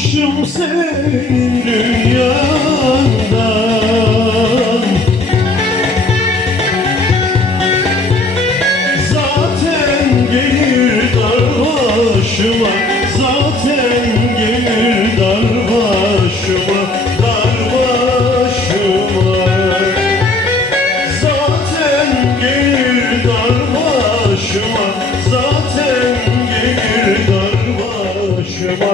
Kavuşmuşum senin dünyandan Zaten gelir dar başıma Zaten gelir dar başıma Dar başıma Zaten gelir dar başıma Zaten gelir dar başıma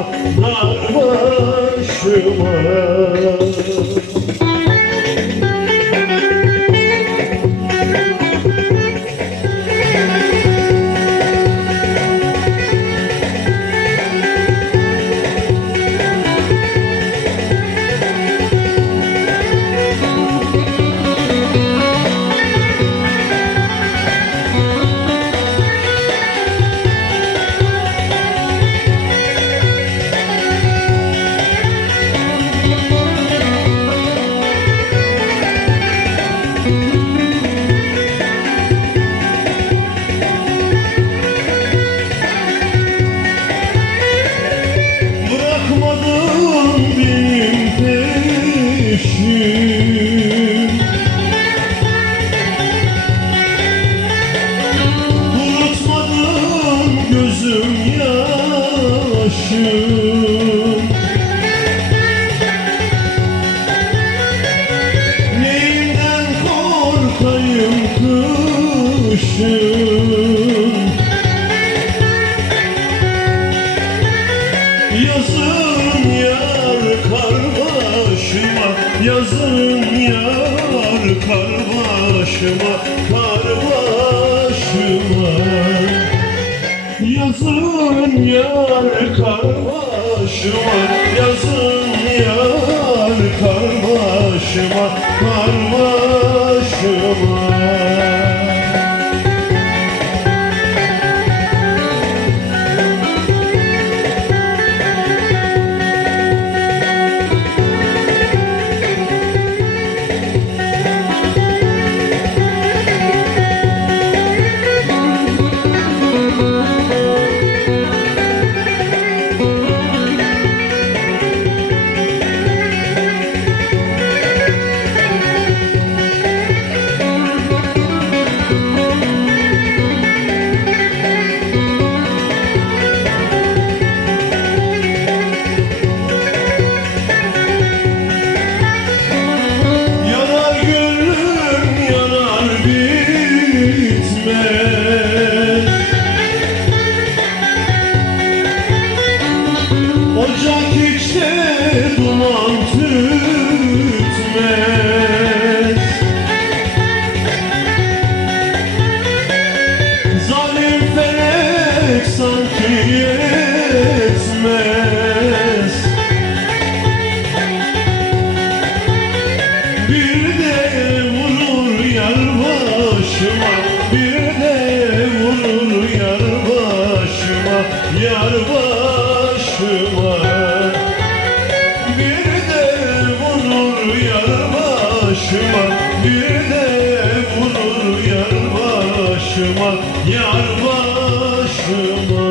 Neyimden korkayım kışım Yazın yar kar başıma Yazın yar kar yar kar başıma Yazın yar kar başıma sanki yetmez. Bir de vurur yar Bir de vurur yar başıma Bir de vurur yar Bir de vurur yar başıma Yar başıma errando